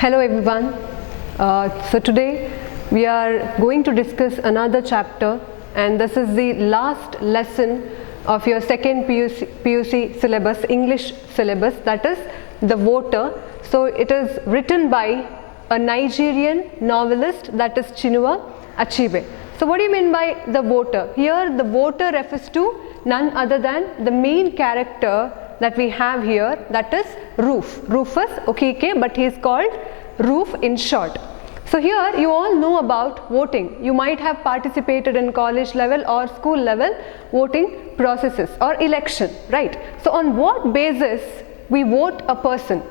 Hello everyone. So today we are going to discuss another chapter, and this is the last lesson of your second PUC syllabus, English syllabus, that is The Voter. So it is written by a Nigerian novelist, that is Chinua Achebe. So what do you mean by the voter? Here the voter refers to none other than the main character that we have here, that is Rufus Okeke, but he is called Roof in short. So here you all know about voting. You might have participated in college level or school level voting processes or election, right? So on what basis we vote a person?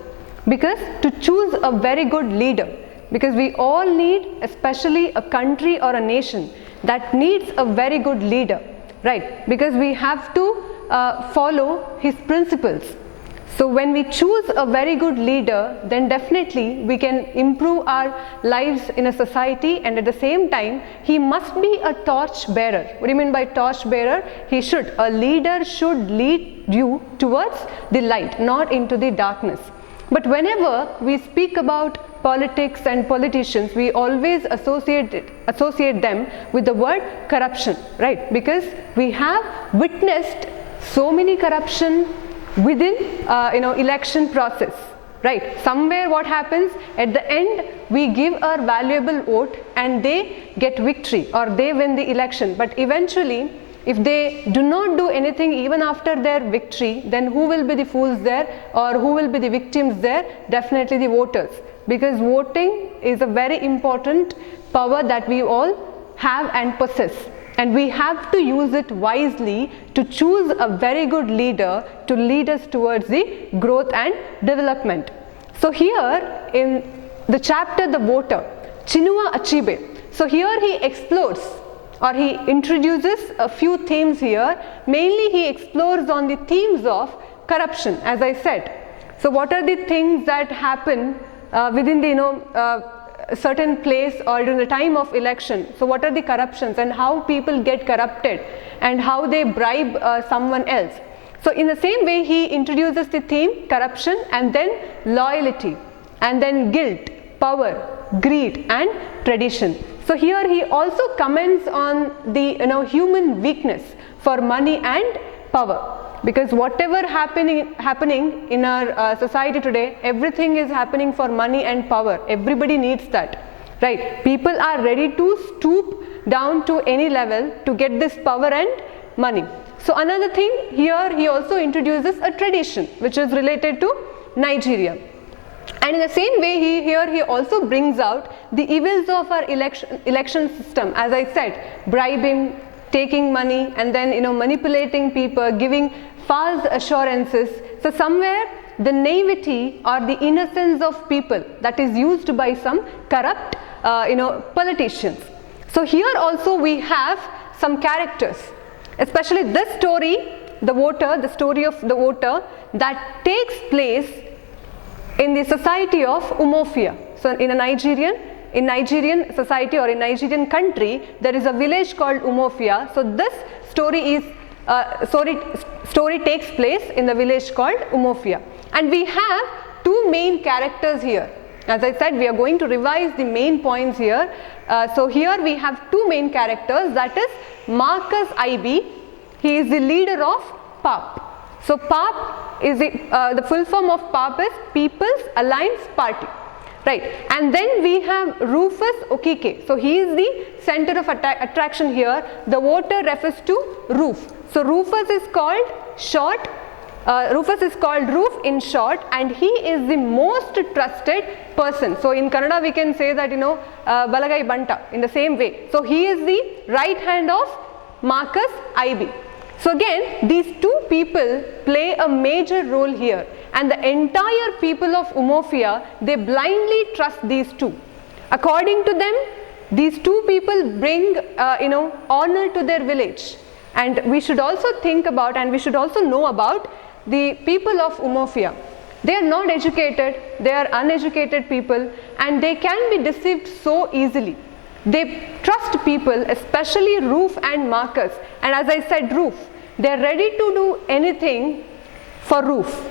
Because to choose a very good leader, because we all need, especially a country or a nation that needs a very good leader, right? Because we have to follow his principles. So when we choose a very good leader, then definitely we can improve our lives in a society, and at the same time he must be a torch bearer. What do you mean by torch bearer? A leader should lead you towards the light, not into the darkness. But whenever we speak about politics and politicians, we always associate them with the word corruption, right? Because we have witnessed so many corruption within election process, right? Somewhere what happens at the end, we give our valuable vote and they get victory or they win the election, but eventually if they do not do anything even after their victory, then who will be the fools there, or who will be the victims there? Definitely the voters, because voting is a very important power that we all have and possess. And we have to use it wisely to choose a very good leader to lead us towards the growth and development. So here in the chapter The Voter, Chinua Achebe, so here he explores or he introduces a few themes here. Mainly he explores on the themes of corruption, as I said. So what are the things that happen within the certain place or during the time of election? So what are the corruptions and how people get corrupted and how they bribe someone else? So in the same way he introduces the theme corruption, and then loyalty, and then guilt, power, greed and tradition. So here he also comments on the human weakness for money and power. Because whatever happening in our society today, everything is happening for money and power. Everybody needs that, right? People are ready to stoop down to any level to get this power and money. So another thing here, he also introduces a tradition which is related to Nigeria. And in the same way he also brings out the evils of our election system. As I said, bribing, taking money, and then manipulating people, giving false assurances. So somewhere the naivety or the innocence of people that is used by some corrupt politicians. So here also we have some characters, especially this story, the story of the voter, that takes place in the society of Umuofia. So in Nigerian society or in Nigerian country, there is a village called Umuofia. So this story takes place in the village called Umuofia. And we have two main characters here. As I said, we are going to revise the main points here. So here we have two main characters, that is Marcus Ibe. He is the leader of PAP. So PAP is the full form of PAP is People's Alliance Party, right? And then we have Rufus Okeke. So he is the center of attraction here. The voter refers to Roof. So Rufus is called Roof in short, and he is the most trusted person. So in Kannada we can say that Balagai Banta in the same way. So he is the right hand of Marcus Ibe. So again, these two people play a major role here, and the entire people of Umuofia, they blindly trust these two. According to them, these two people bring honor to their village. And we should also think about, and we should also know about the people of Umuofia. They are not educated, they are uneducated people, and they can be deceived so easily. They trust people, especially Roof and Marcus. And as I said, Roof, they are ready to do anything for Roof.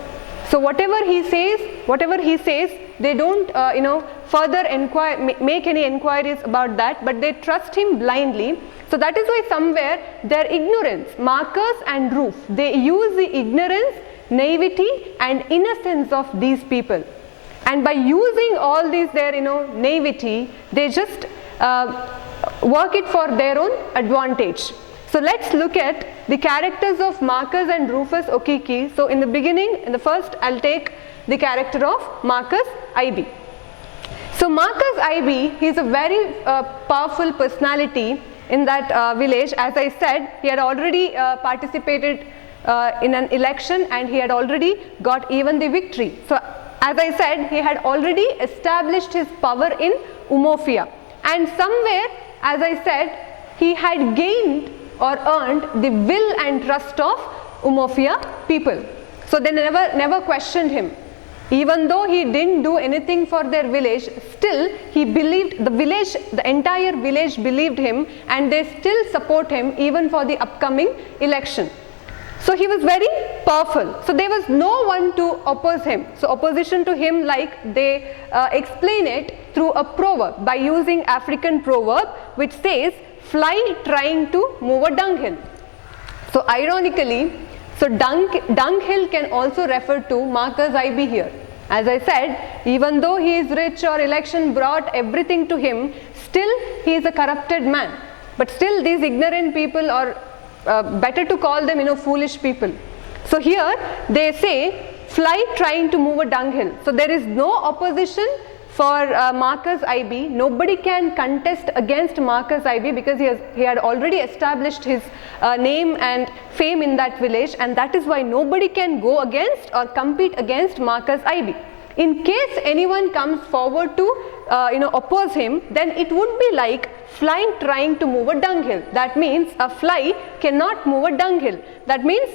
So whatever he says, they don't further make any inquiries about that, but they trust him blindly. So that is why somewhere their ignorance, Marcus and Rufe, they use the ignorance, naivety and innocence of these people, and by using all these their naivety, they just work it for their own advantage. So let's look at the characters of Marcus and Rufus Okeke. So in the beginning, in the first, I'll take the character of Marcus IB. So Marcus IB, he is a very powerful personality in that village. As I said, he had already participated in an election and he had already got even the victory. So as I said, he had already established his power in Umuofia, and somewhere, as I said, he had gained or earned the will and trust of Umuofia people. So they never questioned him. Even though he didn't do anything for their village, still he believed, the entire village believed him, and they still support him even for the upcoming election. So he was very powerful. So there was no one to oppose him. So opposition to him, like they explain it through a proverb, by using African proverb which says, fly trying to move a dunghill. So ironically, so dunghill can also refer to Marcus IB here. As I said, even though he is rich or election brought everything to him, still he is a corrupted man. But still these ignorant people, or better to call them foolish people. So here they say, fly trying to move a dunghill. So there is no opposition for Marcus IB. Nobody can contest against Marcus IB because he had already established his name and fame in that village, and that is why nobody can go against or compete against Marcus IB. In case anyone comes forward to oppose him, then it would be like flying trying to move a dunghill. That means a fly cannot move a dunghill. That means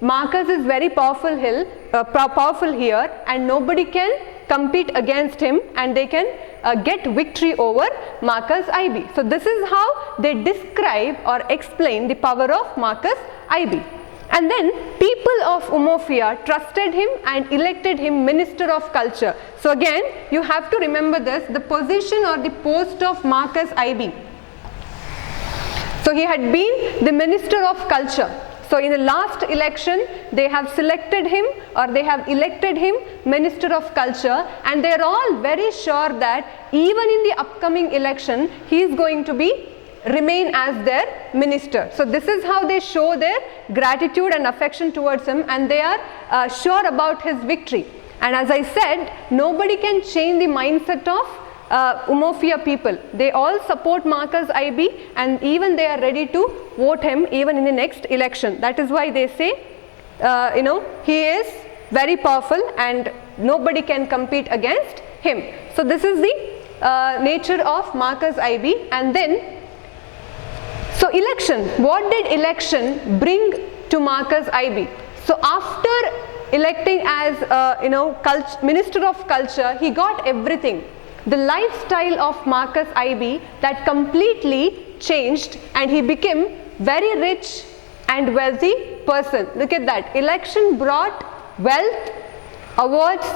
Marcus is very powerful here, and nobody can compete against him, and they can get victory over Marcus IB. So this is how they describe or explain the power of Marcus IB. And then people of Umuofia trusted him and elected him Minister of Culture. So again, you have to remember this, the position or the post of Marcus IB. So he had been the Minister of Culture. So in the last election, they have selected him, or they have elected him Minister of Culture, and they are all very sure that even in the upcoming election, he is going to remain as their minister. So this is how they show their gratitude and affection towards him, and they are sure about his victory. And as I said, nobody can change the mindset of Umuofia people. They all support Marcus IB, and even they are ready to vote him even in the next election. That is why they say, he is very powerful and nobody can compete against him. So this is the nature of Marcus IB. And then, so election, what did election bring to Marcus IB? So after electing as Minister of Culture, he got everything. The lifestyle of Marcus IB that completely changed, and he became very rich and wealthy person. Look at that. Election brought wealth, awards,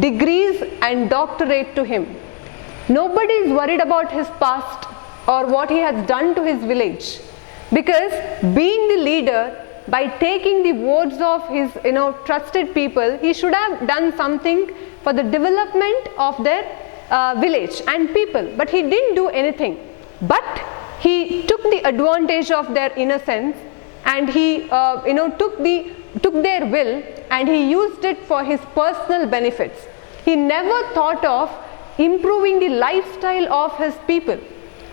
degrees and doctorate to him. Nobody is worried about his past or what he has done to his village, because being the leader, by taking the votes of his trusted people, he should have done something for the development of their village and people, but he didn't do anything. But he took the advantage of their innocence, and he took their will and he used it for his personal benefits. He never thought of improving the lifestyle of his people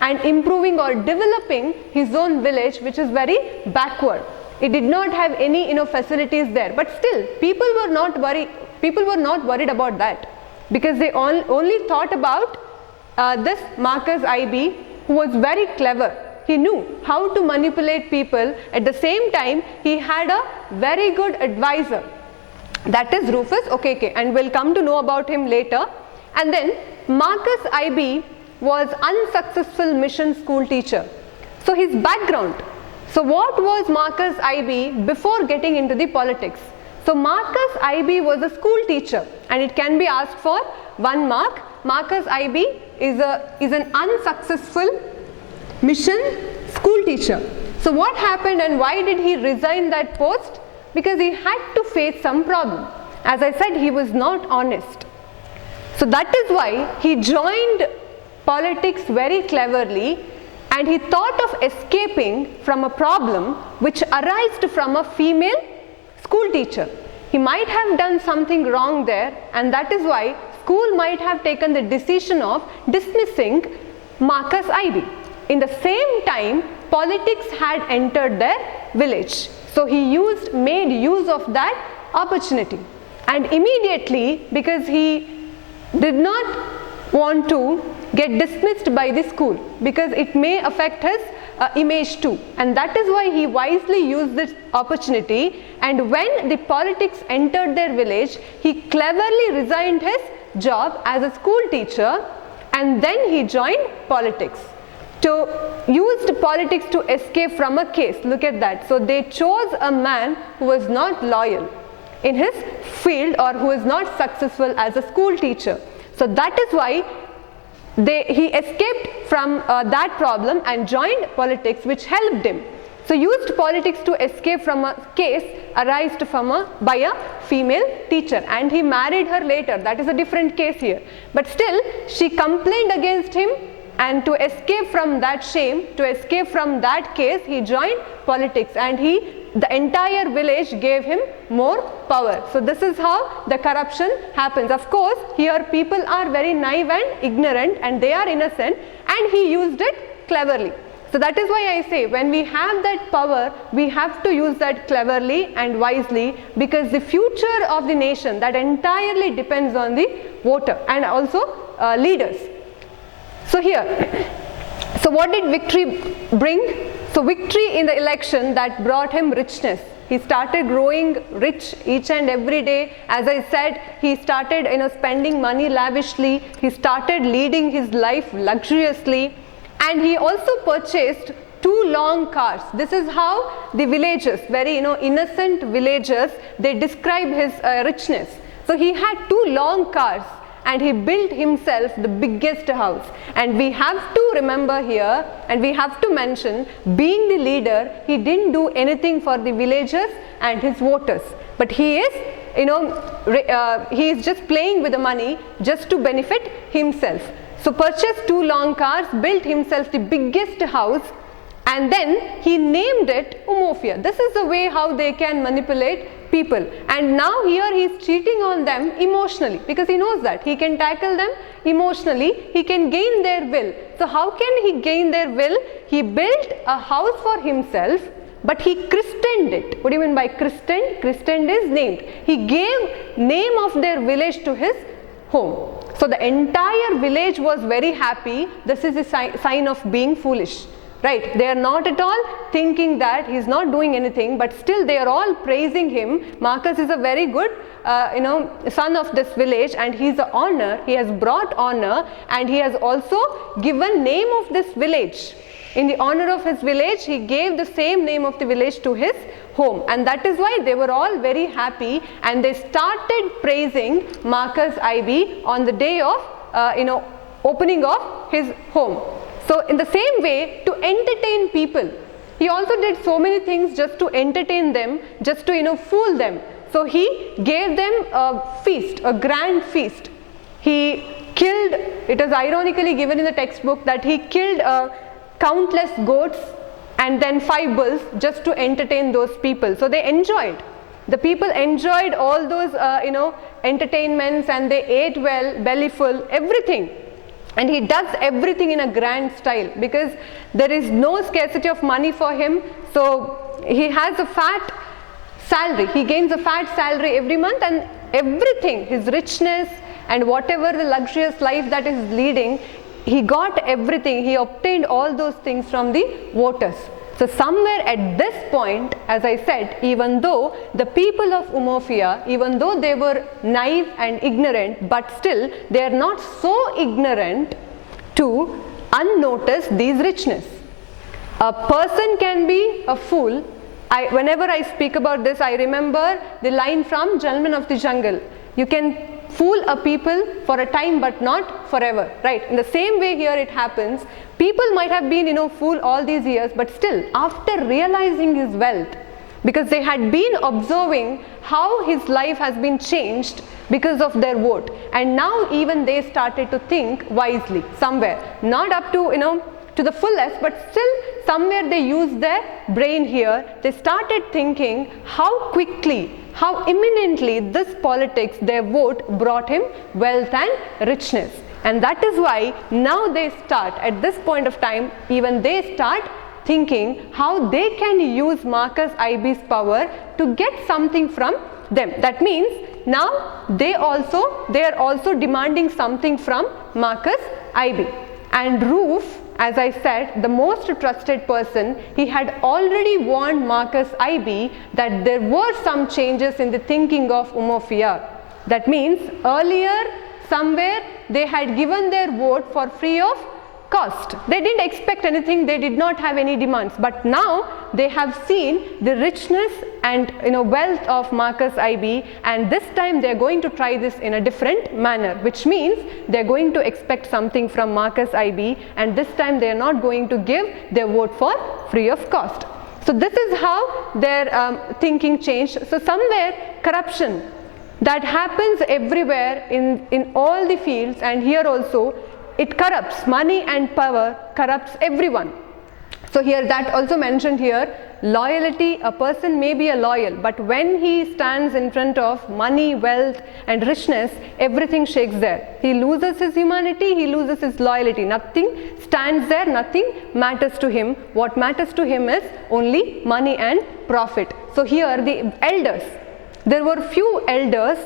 and improving or developing his own village, which is very backward. It did not have any facilities there, but still people were not worried about that, because they only thought about this Marcus IB, who was very clever. He knew how to manipulate people. At the same time, he had a very good advisor, that is Rufus Okeke, and we'll come to know about him later. And then Marcus IB was unsuccessful mission school teacher. So his background. So what was Marcus IB before getting into the politics? So Marcus IB was a school teacher, and it can be asked for 1 mark. Marcus IB is an unsuccessful mission school teacher. So what happened and why did he resign that post? Because he had to face some problem. As I said, he was not honest. So that is why he joined politics very cleverly, and he thought of escaping from a problem which arose from a female school teacher. He might have done something wrong there, and that is why school might have taken the decision of dismissing Marcus IB. In the same time, politics had entered their village. So he made use of that opportunity. And immediately, because he did not want to get dismissed by the school, because it may affect his image too. And that is why he wisely used this opportunity. And when the politics entered their village, he cleverly resigned his job as a school teacher, and then he joined politics. Used politics to escape from a case. Look at that. So they chose a man who was not loyal in his field, or who is not successful as a school teacher. So that is why he escaped from that problem and joined politics, which helped him. So used politics to escape from a case arised by a female teacher, and he married her later. That is a different case here. But still, she complained against him, and to escape from that shame, to escape from that case, he joined politics, and the entire village gave him more power. So this is how the corruption happens. Of course, here people are very naive and ignorant, and they are innocent, and he used it cleverly. So that is why I say, when we have that power, we have to use that cleverly and wisely, because the future of the nation, that entirely depends on the voter and also leaders. So here, so what did victory bring? So victory in the election, that brought him richness. He started growing rich each and every day. As I said, he started spending money lavishly. He started leading his life luxuriously, and he also purchased 2 long cars. This is how the villagers, very innocent villagers, they describe his richness. So he had 2 long cars, and he built himself the biggest house. And we have to remember here, and we have to mention, being the leader, he didn't do anything for the villagers and his voters, but he is he is just playing with the money just to benefit himself. So purchased 2 long cars, built himself the biggest house, and then he named it Umuofia. This is the way how they can manipulate people. And now here he is cheating on them emotionally, because he knows that he can tackle them emotionally, he can gain their will. So how can he gain their will? He built a house for himself, but he christened it. What do you mean by christened? Christened is named. He gave name of their village to his home. So the entire village was very happy. This is a sign of being foolish. Right, they are not at all thinking that he is not doing anything, but still they are all praising him. Marcus is a very good son of this village, and he is an honor. He has brought honor, and he has also given name of this village. In the honor of his village, he gave the same name of the village to his home, and that is why they were all very happy, and they started praising Marcus IB on the day of opening of his home. So in the same way, to entertain people, he also did so many things just to entertain them, just to fool them. So he gave them a feast, a grand feast. He killed, it is ironically given in the textbook that he killed countless goats and then 5 bulls just to entertain those people. So they enjoyed. The people enjoyed all those entertainments, and they ate well, belly full, everything. And he does everything in a grand style, because there is no scarcity of money for him. So he has a fat salary. He gains a fat salary every month, and everything, his richness and whatever the luxurious life that is leading, he got everything. He obtained all those things from the voters. So somewhere at this point, as I said, even though the people of Umuofia, even though they were naive and ignorant, but still they are not so ignorant to unnotice these richness. A person can be a fool. Whenever I speak about this, I remember the line from Gentleman of the Jungle. You can fool a people for a time but not forever, right? In the same way here it happens, people might have been, fooled all these years, but still after realizing his wealth, because they had been observing how his life has been changed because of their vote, and now even they started to think wisely somewhere, not up to, to the fullest, but still somewhere they used their brain here. They started thinking how quickly, how imminently this politics, their vote, brought him wealth and richness. And that is why now they start, at this point of time, even they start thinking how they can use Marcus Ibe's power to get something from them. That means now they are also demanding something from Marcus Ibe. And Roof, as I said, the most trusted person, he had already warned Marcus Ibe that there were some changes in the thinking of Umuofia. That means earlier somewhere they had given their vote for free of cost. They didn't expect anything, they did not have any demands, but now they have seen the richness and wealth of Marcus Ibe, and this time they are going to try this in a different manner, which means they are going to expect something from Marcus Ibe, and this time they are not going to give their vote for free of cost. So this is how their thinking changed. So somewhere corruption that happens everywhere in all the fields, and here also it corrupts. Money and power corrupts everyone. So here that also mentioned here, loyalty, a person may be a loyal, but when he stands in front of money, wealth and richness, everything shakes there. He loses his humanity, he loses his loyalty. Nothing stands there, nothing matters to him. What matters to him is only money and profit. So here the elders, there were few elders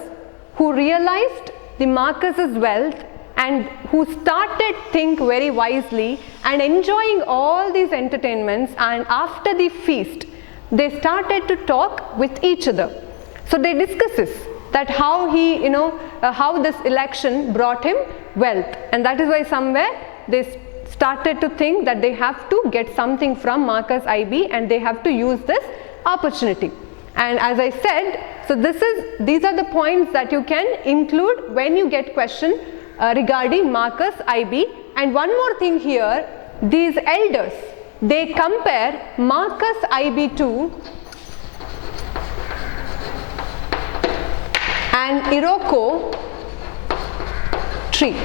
who realized the Marcus's wealth and who started think very wisely and enjoying all these entertainments, and after the feast they started to talk with each other. So they discusses that how he, how this election brought him wealth, and that is why somewhere they started to think that they have to get something from Marcus Ibe and they have to use this opportunity. And as I said, so these are the points that you can include when you get question regarding Marcus Ibe. And one more thing here, these elders, they compare Marcus Ibe to an Iroko tree.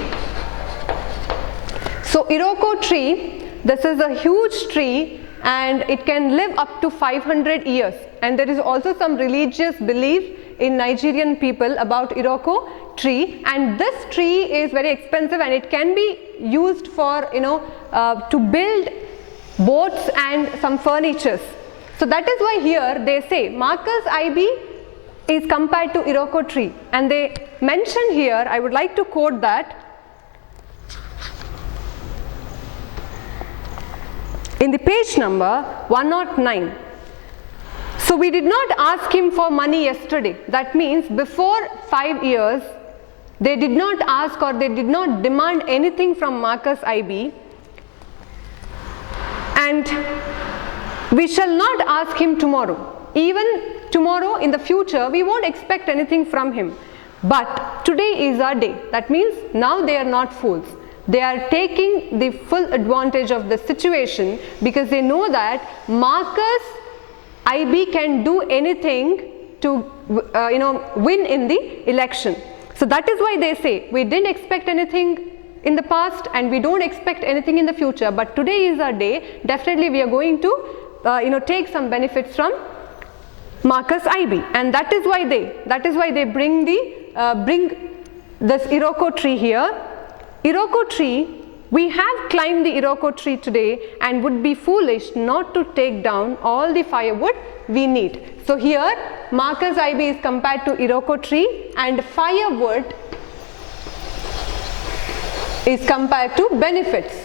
So Iroko tree, this is a huge tree and it can live up to 500 years, and there is also some religious belief in Nigerian people about Iroko tree, and this tree is very expensive and it can be used for to build boats and some furnitures. So that is why here they say Marcus Ibe is compared to Iroko tree, and they mention here, I would like to quote that in the page number 109. So we did not ask him for money yesterday. That means before 5 years they did not ask or they did not demand anything from Marcus Ibe, and we shall not ask him tomorrow. Even tomorrow in the future we won't expect anything from him, but today is our day. That means now they are not fools. They are taking the full advantage of the situation because they know that Marcus Ibe can do anything to win in the election. So that is why they say we didn't expect anything in the past and we don't expect anything in the future, but today is our day. Definitely we are going to take some benefits from Marcus Ibe, and that is why they bring this Iroko tree here. Iroko tree, we have climbed the Iroko tree today and would be foolish not to take down all the firewood we need. So here Marcus Ibe is compared to Iroko tree and firewood is compared to benefits.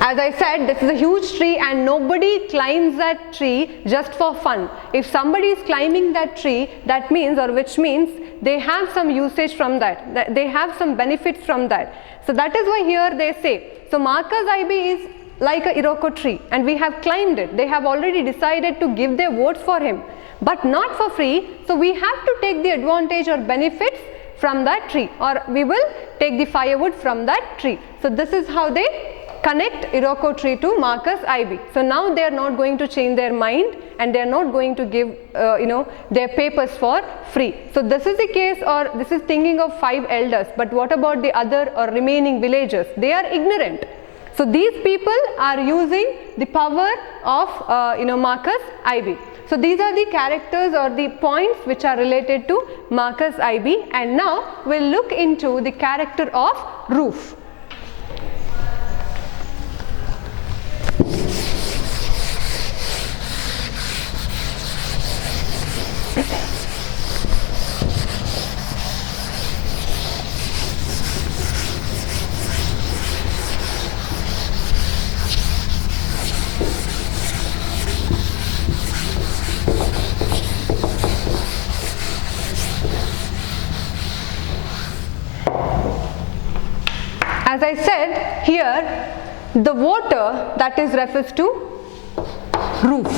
As I said, this is a huge tree and nobody climbs that tree just for fun. If somebody is climbing that tree, that means, or which means, they have some usage from that, they have some benefits from that. So that is why here they say, so Marcus Ibe is like a Iroko tree and we have climbed it. They have already decided to give their votes for him. but not for free. So we have to take the advantage or benefits from that tree, or we will take the firewood from that tree. So this is how they connect Iroko tree to Marcus Ibey. So now they are not going to change their mind, and they are not going to give their papers for free. So this is the case, or this is thinking of 5 elders, but what about the other or remaining villagers? They are ignorant. So these people are using the power of Marcus Ibey. So these are the characters or the points which are related to Marcus Ibey, and now we'll look into the character of Roof. As I said here, the water, that is refers to Roof.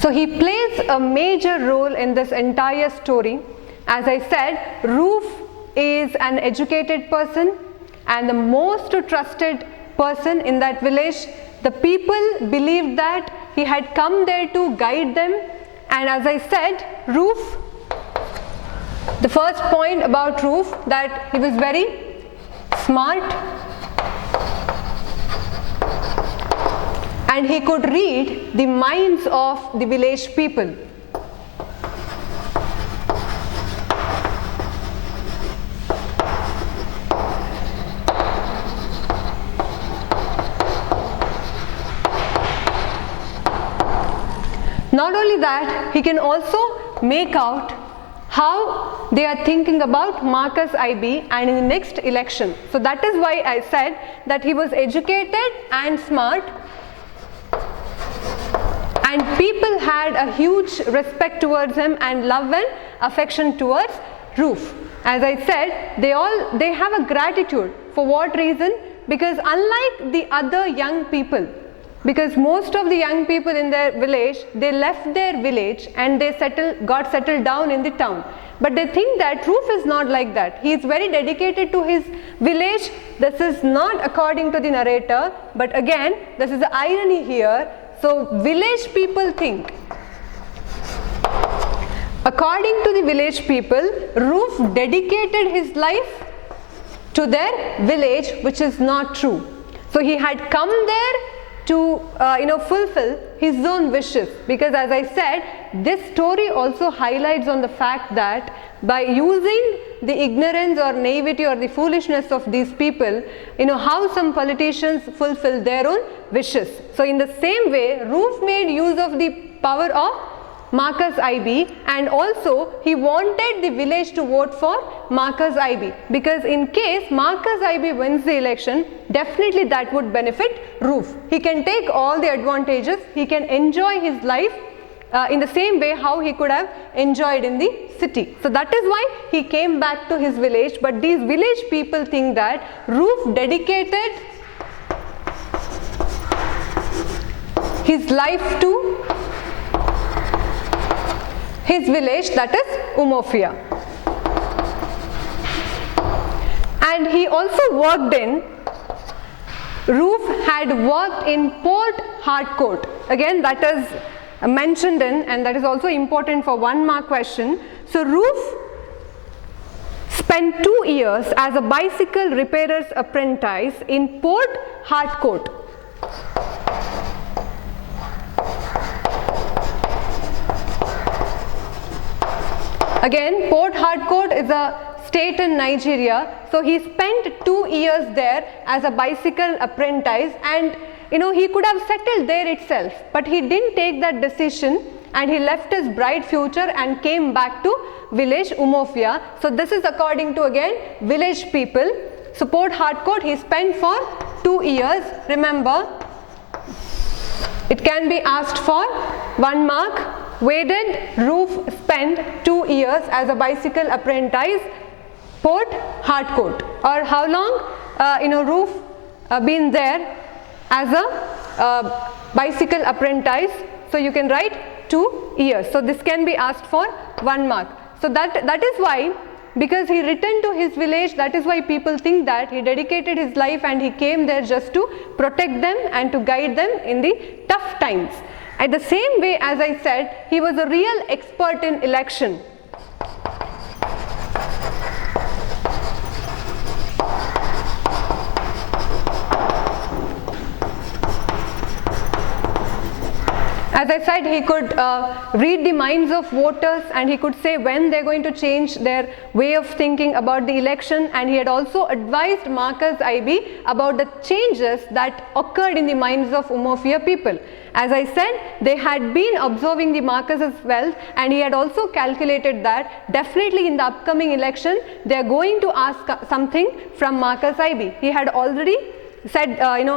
So he plays a major role in this entire story. As I said, Roof is an educated person and the most trusted person in that village. The people believed that he had come there to guide them, and as I said, Roof, the first point about Roof, that he was very smart and he could read the minds of the village people. Not only that, he can also make out how they are thinking about Marcus Ibey and in the next election. So that is why I said that he was educated and smart, and people had a huge respect towards him and love and affection towards Roof. As I said, they have a gratitude. For what reason? Because unlike the other young people, because most of the young people in their village, they left their village and they got settled down in the town. But they think that Roof is not like that. He is very dedicated to his village. This is not according to the narrator, but again, this is the irony here. So village people think. According to the village people, Roof dedicated his life to their village, which is not true. So he had come there to fulfill his own wishes, because as I said, this story also highlights on the fact that by using the ignorance or naivety or the foolishness of these people, how some politicians fulfill their own wishes. So in the same way, Roof made use of the power of Marcus Ibey, and also he wanted the village to vote for Marcus Ibey, because in case Marcus Ibey wins the election, definitely that would benefit Roof. He can take all the advantages, he can enjoy his life in the same way how he could have enjoyed in the city. So that is why he came back to his village, but these village people think that Roof dedicated his life to his village, that is Umuofia. And he also Roof had worked in Port Harcourt. Again, that is mentioned in, and that is also important for 1 mark question. So Roof spent 2 years as a bicycle repairer's apprentice in Port Harcourt. Again, Port Harcourt is a state in Nigeria. So he spent 2 years there as a bicycle apprentice, and he could have settled there itself, but he didn't take that decision and he left his bright future and came back to village Umuofia. So this is according to again village people. So Port Harcourt he spent for 2 years. Remember, it can be asked for 1 mark. Where did Roof spend 2 years as a bicycle apprentice? Port Harcourt. Or how long Roof been there as a bicycle apprentice? So you can write 2 years. So this can be asked for 1 mark. So that is why, because he returned to his village, that is why people think that he dedicated his life and he came there just to protect them and to guide them in the tough times. At the same way, as I said, he was a real expert in election. As I said, he could read the minds of voters, and he could say when they're going to change their way of thinking about the election, and he had also advised Marcus Ibey about the changes that occurred in the minds of Umuofia people. As I said, they had been observing the Marcus's wealth, and he had also calculated that definitely in the upcoming election they are going to ask something from Marcus Ibey. He had already said,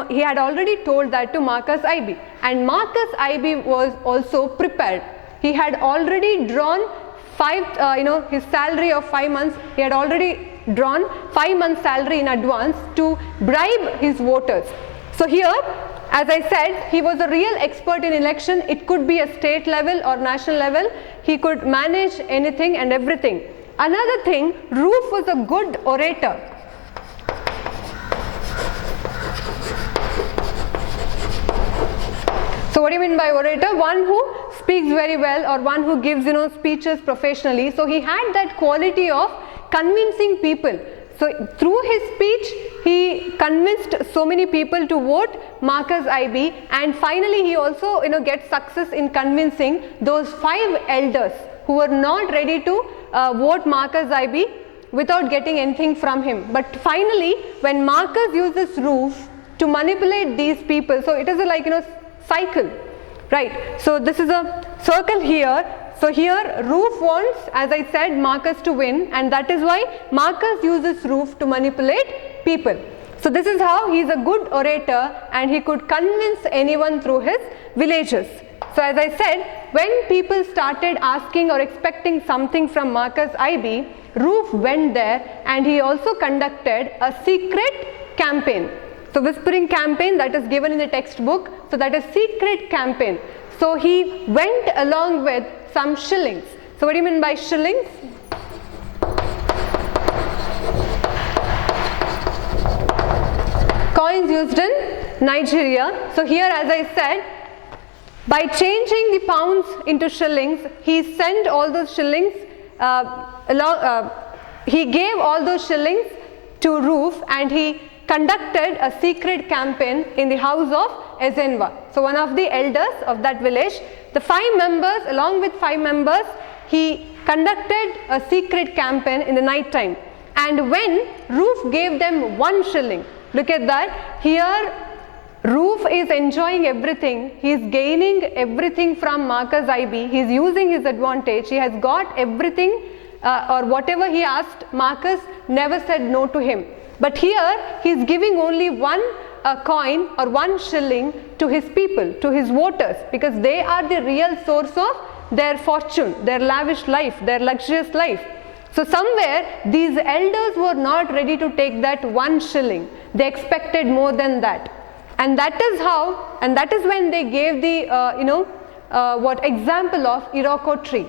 he had already told that to Marcus Ibey, and Marcus Ibey was also prepared. He had already drawn his salary of 5 months. He had already drawn 5 months salary in advance to bribe his voters. So here, as I said, he was a real expert in election. It could be a state level or national level. He could manage anything and everything. Another thing, Roof was a good orator. So what do you mean by orator? One who speaks very well, or one who gives speeches professionally. So he had that quality of convincing people. So through his speech, he convinced so many people to vote Marcus Ibey, and finally he also gets success in convincing those 5 elders who were not ready to vote Marcus Ibey without getting anything from him. But finally, when Marcus uses Roof to manipulate these people, so it is a cycle, right? So this is a circle here. So here Roof wants, as I said, Marcus to win, and that is why Marcus uses Roof to manipulate people. So this is how he is a good orator, and he could convince anyone through his villages. So as I said, when people started asking or expecting something from Marcus Ibey, Roof went there, and he also conducted a secret campaign. So whispering campaign, that is given in the textbook. So that is secret campaign. So he went along with some shillings. So what do you mean by shillings? Coins used in Nigeria. So here, as I said, by changing the pounds into shillings, he sent all those shillings he gave all those shillings to Roof, and he conducted a secret campaign in the house of Ezenwa. So one of the elders of that village, the 5 members, along with 5 members, he conducted a secret campaign in the night time. And when Roof gave them 1 shilling, look at that, here Roof is enjoying everything. He is gaining everything from Marcus Ibey. He is using his advantage. He has got everything, or whatever he asked, Marcus never said no to him. But here he is giving only 1 coin or 1 shilling to his people, to his voters, because they are the real source of their fortune, their lavish life, their luxurious life. So somewhere these elders were not ready to take that 1 shilling. They expected more than that. And that is how, and that is when they gave the example of Iroko tree.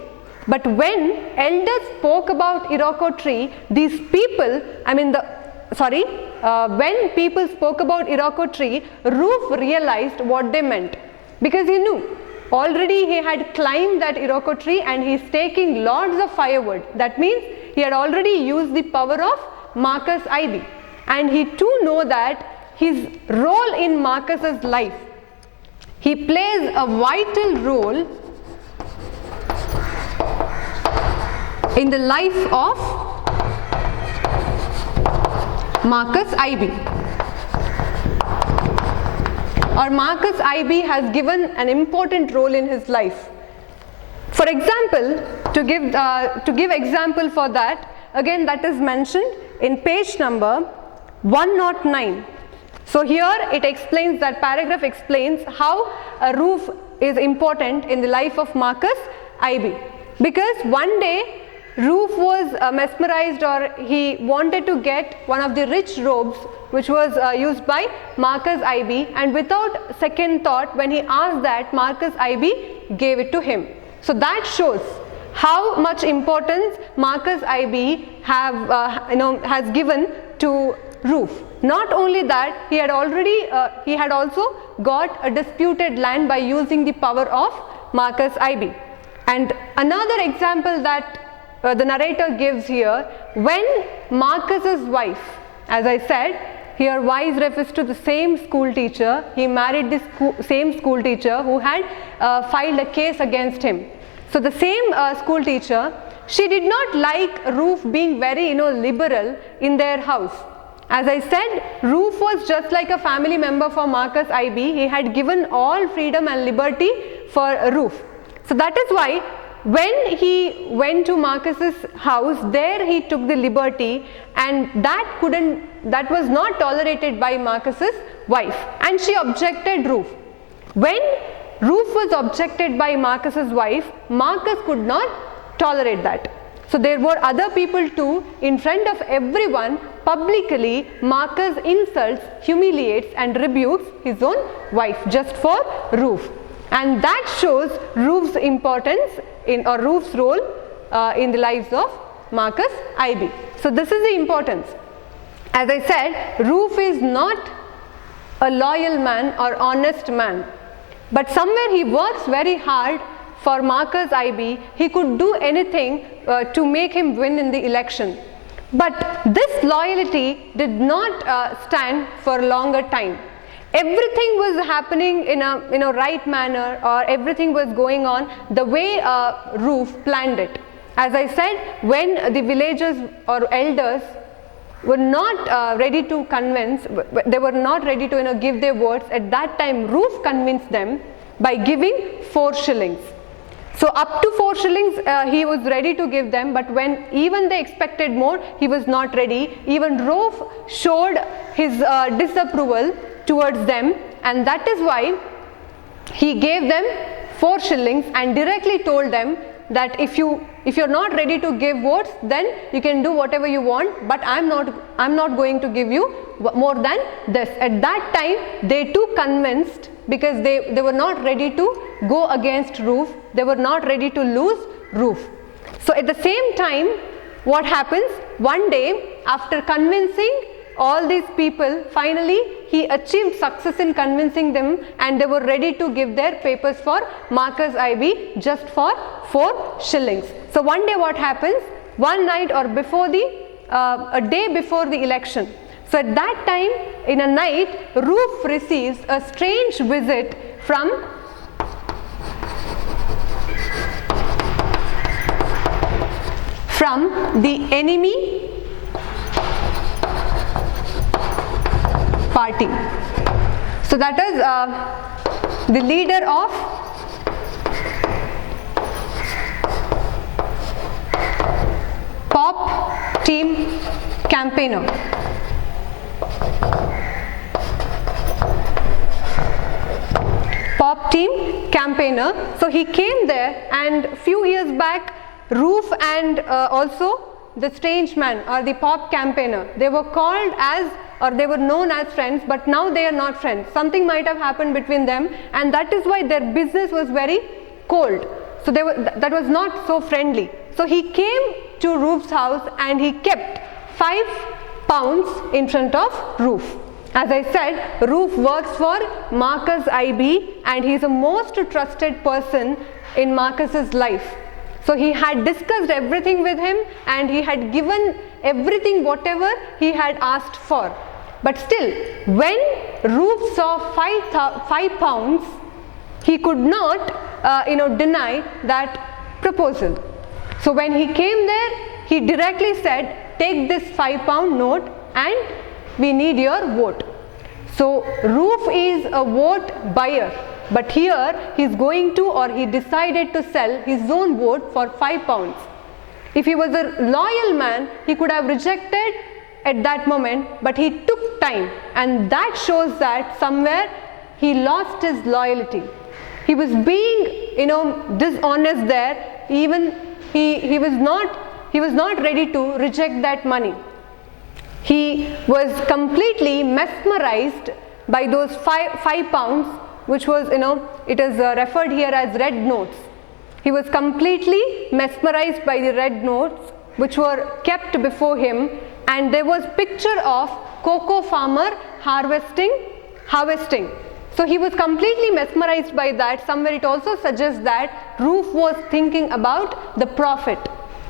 But when elders spoke about Iroko tree, these people, when people spoke about Iroko tree, Roof realized what they meant, because he knew already he had climbed that Iroko tree and he is taking lots of firewood. That means he had already used the power of Marcus Ibey, and he too know that his role in Marcus's life, he plays a vital role in the life of Marcus Ibey, or Marcus Ibey has given an important role in his life. For example, to give example for that, again that is mentioned in page number 109. So here it explains, that paragraph explains how a Roof is important in the life of Marcus Ibey, because one day Roof was mesmerized, or he wanted to get one of the rich robes which was used by Marcus Ibey, and without second thought, when he asked that, Marcus Ibey gave it to him. So that shows how much importance Marcus IB has given to Ruth. Not only that, he had also got a disputed land by using the power of Marcus IB. And another example that the narrator gives here, when Marcus's wife, as I said, here wise refers to the same school teacher. He married this same school teacher who had filed a case against him. So the same school teacher, she did not like Ruth being very liberal in their house. As I said, Ruth was just like a family member for Marcus IB. He had given all freedom and liberty for Ruth. So that is why when he went to Marcus's house, there he took the liberty, and that was not tolerated by Marcus's wife, and she objected Ruth. When Ruth was objected by Marcus's wife, Marcus could not tolerate that. So there were other people too. In front of everyone, publicly, Marcus insults, humiliates and rebukes his own wife just for Ruth. And that shows Ruth's importance or Ruth's role in the lives of Marcus IB. So this is the importance. As I said, Ruth is not a loyal man or honest man, but somewhere he works very hard for Marcus IB. He could do anything to make him win in the election. But this loyalty did not stand for a longer time. Everything was happening in a right manner, or everything was going on the way Ruth planned it. As I said, when the villagers or elders were not ready to convince, they were not ready to give their words, at that time Ruth convinced them by giving 4 shillings. So up to 4 shillings he was ready to give them, but when even they expected more, he was not ready. Even Ruth showed his disapproval towards them, and that is why he gave them 4 shillings and directly told them that if you're not ready to give votes, then you can do whatever you want, but I'm not going to give you more than this. At that time they too convinced, because they were not ready to go against Ruth. They were not ready to lose Ruth. So at the same time, what happens? One day, after convincing all these people, finally he achieved success in convincing them, and they were ready to give their papers for Marcus IB just for 4 shillings. So one day what happens? One night or a day before the election. So at that time, in a night, Ruth receives a strange visit from the enemy party. So that is the leader of Pop Team Campaigner. Pop Team Campaigner. So he came there, and few years back, Ruth and also the strange man or the Pop Campaigner, they were called as, or they were known as friends, but now they are not friends. Something might have happened between them, and that is why their business was very cold. So that was not so friendly. So he came to Ruth's house and he kept 5 pounds in front of Ruth. As I said, Ruth works for Marcus IB, and he is a most trusted person in Marcus's life. So he had discussed everything with him, and he had given everything whatever he had asked for. But still, when Ruth saw 5 pounds, he could not deny that proposal. So when he came there, he directly said, take this 5 pound note and we need your vote. So Ruth is a vote buyer, but here he is going to, or he decided to sell his own vote for 5 pounds. If he was a loyal man, he could have rejected at that moment, but he took time, and that shows that somewhere he lost his loyalty. He was being dishonest there. Even he was not ready to reject that money. He was completely mesmerized by those 5 pounds which was, it is referred here as red notes. He was completely mesmerized by the red notes which were kept before him, and there was picture of cocoa farmer harvesting. So he was completely mesmerized by that. Somewhere it also suggests that Rufe was thinking about the prophet.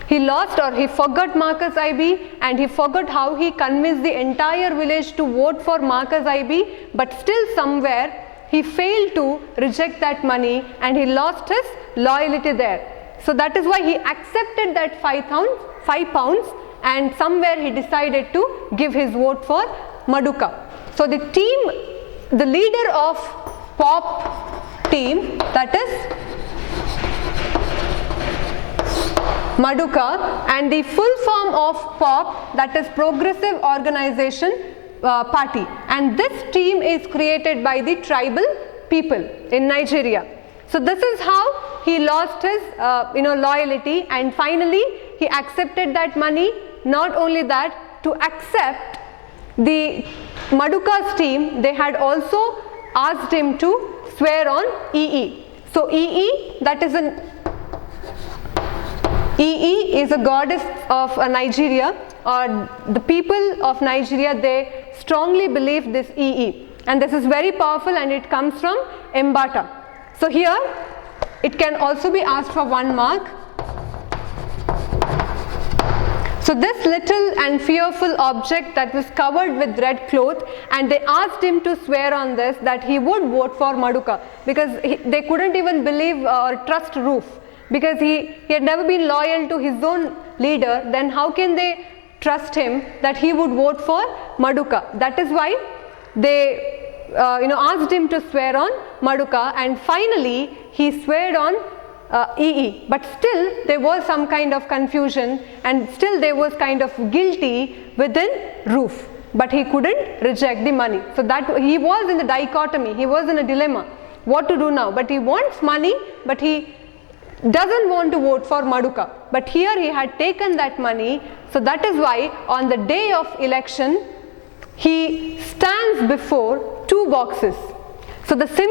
He lost, or he forgot Marcus IB, and he forgot how he convinced the entire village to vote for Marcus IB, but still somewhere he failed to reject that money and he lost his loyalty there. So that is why he accepted that 5 pounds, and somewhere he decided to give his vote for Maduka. So the leader of POP team, that is Maduka, and the full form of POP, that is Progressive Organization Party, and this team is created by the tribal people in Nigeria. So this is how he lost his loyalty, and finally he accepted that money. Not only that, to accept the Maduka's team, they had also asked him to swear on EE. So EE, that is EE is a goddess of Nigeria, or the people of Nigeria, they strongly believe this EE, and this is very powerful, and it comes from Mbata. So here it can also be asked for 1 mark. So this little and fearful object that was covered with red cloth, and they asked him to swear on this that he would vote for Maduka, because they couldn't even believe or trust Rufe, because he had never been loyal to his own leader. Then how can they trust him that he would vote for Maduka? That is why they asked him to swear on Maduka, and finally he swore on EE. But still there was some kind of confusion, and still there was kind of guilty within Rufe, but he couldn't reject the money. So that he was in the dichotomy, he was in a dilemma, what to do now. But he wants money, but he doesn't want to vote for Maduka. But here he had taken that money, so that is why on the day of election he stands before 2 boxes. So the symbol